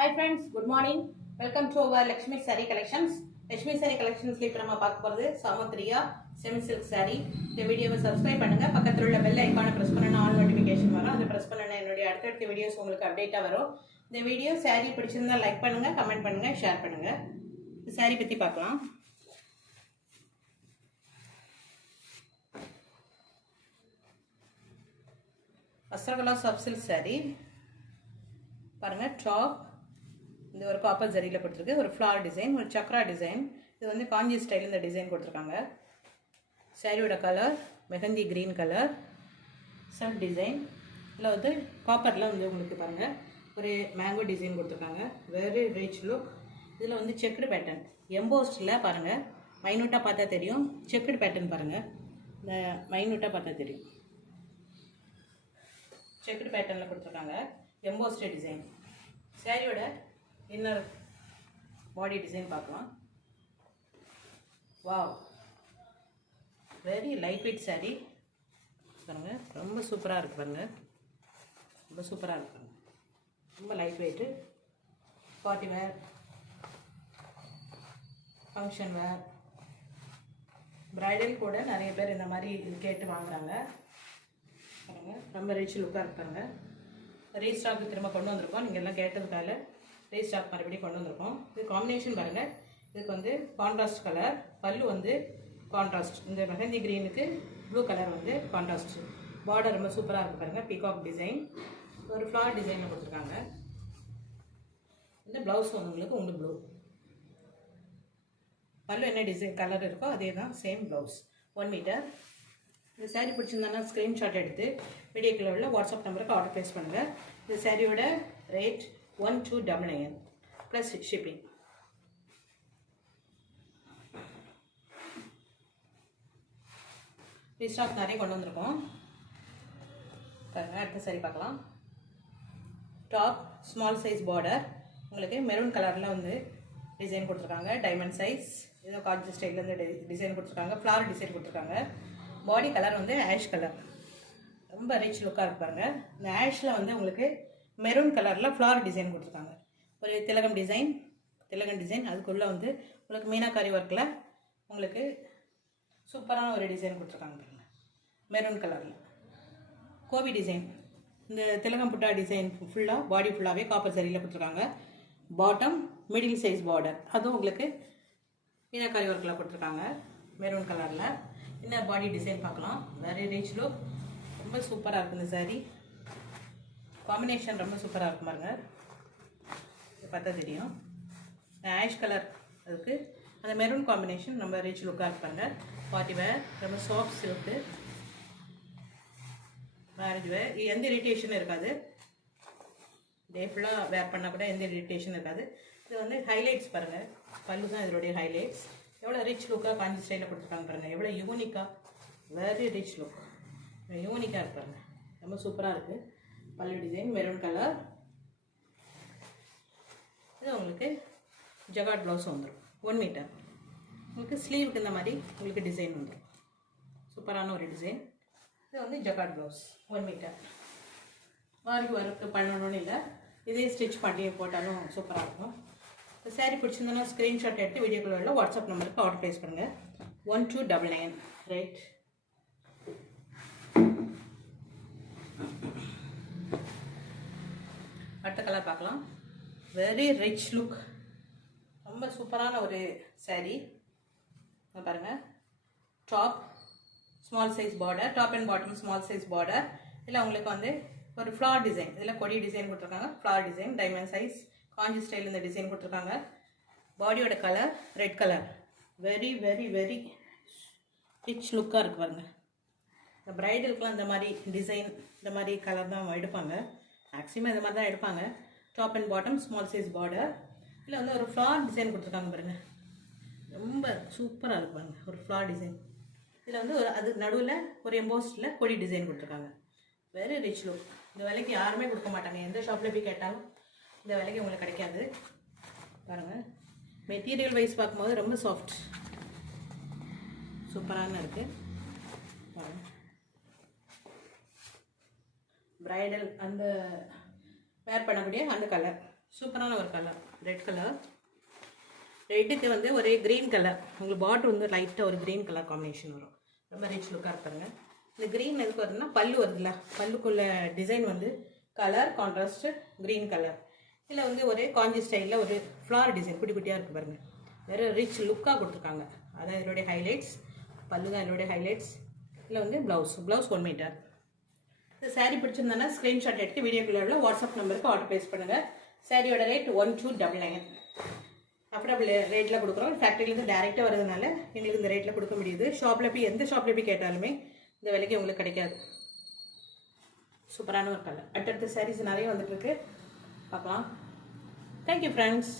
Hi friends, good morning. Welcome to our Lakshmi Saree Collections. Lakshmi Saree Collections ல இப்ப நம்ம பார்க்க போறது சாமத்ரியா செமி சில்க் saree. இந்த வீடியோவை சப்ஸ்கிரைப் பண்ணுங்க. பக்கத்துல உள்ள பெல் ஐகானை பிரஸ் பண்ணா ஆல் நோட்டிஃபிகேஷன் வரும். அதை பிரஸ் பண்ணா என்னோட அடுத்தடுத்த வீடியோஸ் உங்களுக்கு அப்டேட்டா வரும். இந்த வீடியோ saree பிடிச்சிருந்தா லைக் பண்ணுங்க, கமெண்ட் பண்ணுங்க, ஷேர் பண்ணுங்க. இந்த saree பத்தி பார்க்கலாம். அஸ்ரகலா சாஃப்ட் சில்க் saree. பாருங்க டாப் இந்த ஒரு காப்பர் ஜரியில் கொடுத்துருக்கு. ஒரு ஃப்ளார் டிசைன், ஒரு சக்ரா டிசைன். இது வந்து காஞ்சி ஸ்டைல் இந்த டிசைன் கொடுத்துருக்காங்க. சாரியோட colour mehndi green colour. Shirt design இதில் வந்து காப்பரில் வந்து உங்களுக்கு பாருங்கள் ஒரு மேங்கோ டிசைன் கொடுத்துருக்காங்க. Very rich look. இதில் வந்து செக்குடு பேட்டர்ன் எம்போஸ்டில் பாருங்கள், மைனூட்டாக பார்த்தா தெரியும். செக்குடு பேட்டர்ன் பாருங்கள், இந்த மைனூட்டாக பார்த்தா தெரியும். செக்குடு பேட்டர்னில் கொடுத்துருக்காங்க. Embossed design. சாரியோட இன்னர் பாடி டிசைன் பார்க்கலாம். Wow, very light weight sari பாருங்க. ரொம்ப சூப்பராக இருக்கு பாருங்க, ரொம்ப சூப்பராக இருக்கு. ரொம்ப light weight. Party wear, function வேர், பிரைடல் கூட நிறைய பேர் இந்த மாதிரி கேட்டு வாங்குறாங்க பாருங்க. ரொம்ப ரிச் லுக்காக இருக்காங்க. ரீஸ்டாக்கு திரும்ப கொண்டு வந்திருக்கோம். நீங்கள் எல்லாம் கேட்டதுக்காக ரீஸ்டாக் மறுபடியும் கொண்டு வந்திருக்கோம். இது காம்பினேஷன் பாருங்கள். இதுக்கு வந்து கான்ட்ராஸ்ட் கலர், பல்லு வந்து கான்ட்ராஸ்ட். இந்த மெஹந்தி க்ரீனுக்கு ப்ளூ கலர் வந்து கான்ட்ராஸ்ட். பார்டர் ரொம்ப சூப்பராக இருக்குது பாருங்கள். பீகாக் டிசைன், ஒரு ஃப்ளார் டிசைனில் கொடுத்துருக்காங்க. இந்த ப்ளவுஸ் வந்து உங்களுக்கு ப்ளூ. பல்லு என்ன டிசைன் கலர் இருக்கோ அதே தான், சேம் ப்ளவுஸ். 1 மீட்டர். இந்த சாரீ பிடிச்சிருந்தாங்கன்னா ஸ்க்ரீன்ஷாட் எடுத்து வீடியோக்குள்ள உள்ள வாட்ஸ்அப் நம்பருக்கு ஆர்டர் ப்ளேஸ் பண்ணுங்கள். இந்த சாரியோட ரேட் 1299 ப்ளஸ் ஷிப்பிங். ரீஸ்டாக் நிறைய கொண்டு வந்திருக்கோம். அடுத்த சாரி பார்க்கலாம். டாப் ஸ்மால் சைஸ் பார்டர், உங்களுக்கு மெரூன் கலரில் வந்து டிசைன் கொடுத்துருக்காங்க. டைமண்ட் சைஸ், ஏதோ காஞ்சி ஸ்டைலில் வந்து டிசைன் கொடுத்துருக்காங்க. ஃப்ளார் டிசைன் கொடுத்துருக்காங்க. பாடி கலர் வந்து ஆஷ் கலர். ரொம்ப ரிச் லுக்காக இருப்பாங்க. இந்த ஆஷில் வந்து உங்களுக்கு மெரூன் கலரில் ஃப்ளார் டிசைன் கொடுத்துருக்காங்க. ஒரு திலகம் டிசைன். அதுக்குள்ளே வந்து உங்களுக்கு மீனாக்காரி ஒர்க்கில் உங்களுக்கு சூப்பரான ஒரு டிசைன் கொடுத்துருக்காங்க பாருங்கள். மெரூன் கலரில் கோபி டிசைன். இந்த திலகம் புட்டா டிசைன் ஃபுல்லாக பாடி ஃபுல்லாகவே காப்பர் சரியில் கொடுத்துருக்காங்க. பாட்டம் மிடில் சைஸ் பார்டர், அதுவும் உங்களுக்கு மீனாக்காரி ஒர்க்கில் கொடுத்துருக்காங்க மெரூன் கலரில். இன்னும் பாடி டிசைன் பார்க்கலாம். Very rich look. ரொம்ப சூப்பராக இருக்குது இந்த சாரீ. காம்பினேஷன் ரொம்ப சூப்பராக இருக்கும் பாருங்க. பார்த்தா தெரியும். ஆஷ் கலர் அதுக்கு அந்த மெரூன் காம்பினேஷன் ரொம்ப ரிச் லுக்காக இருப்பாங்க. பார்ட்டி வேர், ரொம்ப சாஃப்ட் சில்க்கு. மேரேஜ் வேர், எந்த இரிட்டேஷனும் இருக்காது. டே ஃபுல்லாக வேர் பண்ணால் கூட எந்த இரிட்டேஷனும் இருக்காது. இது வந்து ஹைலைட்ஸ் பாருங்கள். பல்லு தான் இதனுடைய ஹைலைட்ஸ். எவ்வளோ ரிச் லுக்காக காஞ்சி ஸ்டைலில் கொடுத்துருக்காங்க பாருங்கள். எவ்வளோ யூனிக்காக, வெரி ரிச் லுக். யூனிக்காக இருப்பாங்க. ரொம்ப சூப்பராக இருக்குது. பல்லு டிசைன் மெரூன் கலர். இது உங்களுக்கு ஜகாட் ப்ளவுஸ் வந்துடும். 1 மீட்டர். உங்களுக்கு ஸ்லீவுக்கு இந்த மாதிரி உங்களுக்கு டிசைன் வந்துடும். சூப்பரான ஒரு டிசைன். இது வந்து ஜகாட் ப்ளவுஸ் 1 மீட்டர். வாரிக்கு ஒர்க்கு பண்ணணும்னு இல்லை, இதே ஸ்டிச் பண்ணி போட்டாலும் சூப்பராக இருக்கும். இந்த சாரீ பிடிச்சிருந்தோன்னா ஸ்க்ரீன்ஷாட் எடுத்து வீடியோக்குள்ள உள்ள வாட்ஸ்அப் நம்பருக்கு ஆர்டர் ப்ளேஸ் பண்ணுங்கள். 1299 ரைட். அடுத்த கலர் பார்க்கலாம். Very rich look. ரொம்ப சூப்பரான ஒரு சாரீ பாருங்கள். Top small size border, top and bottom small size border. இதில் உங்களுக்கு வந்து ஒரு ஃப்ளார் டிசைன், இதில் கொடி டிசைன் கொடுத்துருக்காங்க. ஃப்ளார் டிசைன், டைமண்ட் சைஸ், காஞ்சி ஸ்டைல் இந்த டிசைன் கொடுத்துருக்காங்க. பாடியோட colour red colour. Very very very rich லுக்காக இருக்கு பாருங்க. இந்த பிரைடலுக்குலாம் இந்த மாதிரி டிசைன், இந்த மாதிரி கலர் தான் எடுப்பாங்க. மேக்ஸிமம் இந்த மாதிரி தான் எடுப்பாங்க. Top and bottom small size border. இதில் வந்து ஒரு ஃப்ளார் டிசைன் கொடுத்துருக்காங்க பாருங்கள். ரொம்ப சூப்பராக இருக்கு பாருங்கள். ஒரு ஃப்ளார் டிசைன். இதில் வந்து ஒரு அது நடுவில் ஒரு எம்போஸ்டில் கொடி டிசைன் கொடுத்துருக்காங்க. Very rich look. இந்த விலைக்கு யாருமே கொடுக்க மாட்டாங்க. எந்த ஷாப்பில் போய் கேட்டாலும் இந்த விலைக்கு உங்களுக்கு கிடைக்காது பாருங்கள். மெட்டீரியல் வைஸ் பார்க்கும்போது ரொம்ப சாஃப்ட், சூப்பரான இருக்குது பாருங்கள். பிரைடல் அந்த வேர் பண்ணக்கூடிய அந்த கலர் சூப்பரான ஒரு கலர், ரெட் கலர். ரெட்டுக்கு வந்து ஒரே க்ரீன் கலர், உங்களுக்கு பாட்ரு வந்து லைட்டாக ஒரு க்ரீன் கலர் காம்பினேஷன் வரும். ரொம்ப ரிச் லுக்காக இருப்பாங்க. இந்த க்ரீன் எதுக்கு வருதுன்னா பல்லு வருதுல்ல, பல்லுக்குள்ள டிசைன் வந்து கலர் கான்ட்ராஸ்ட்டு க்ரீன் கலர். இதில் வந்து ஒரே காஞ்சி ஸ்டைலில் ஒரு ஃப்ளார் டிசைன் குட்டி குட்டியாக இருக்குது பாருங்கள். வேறு ரிச் லுக்காக கொடுத்துருக்காங்க. அதான் இதோடைய ஹைலைட்ஸ். பல்லு தான் இதோடைய ஹைலைட்ஸ். இதில் வந்து ப்ளவுஸ் 1 மீட்டர். இந்த சாரீ பிடிச்சிருந்தோன்னா ஸ்க்ரீன்ஷாட் எடுத்து வீடியோக்குள்ள வாட்ஸ்அப் நம்பருக்கு ஆர்டர் ப்ளேஸ் பண்ணுங்கள். சாரியோட ரேட் 1299. அஃபோர்டபுள் ரேட்டில் கொடுக்குறோம். ஃபேக்ட்ரிலேருந்து டேரெக்டாக வரதுனால எங்களுக்கு இந்த ரேட்டில் கொடுக்க முடியுது. ஷாப்பில் போய் எந்த ஷாப்பில் போய் கேட்டாலுமே இந்த விலைக்கு உங்களுக்கு கிடைக்காது. சூப்பரான ஒரு கலர். அடுத்தடுத்த சாரீஸ் நிறைய வந்துட்டு இருக்கு, பார்க்கலாம். Thank you friends.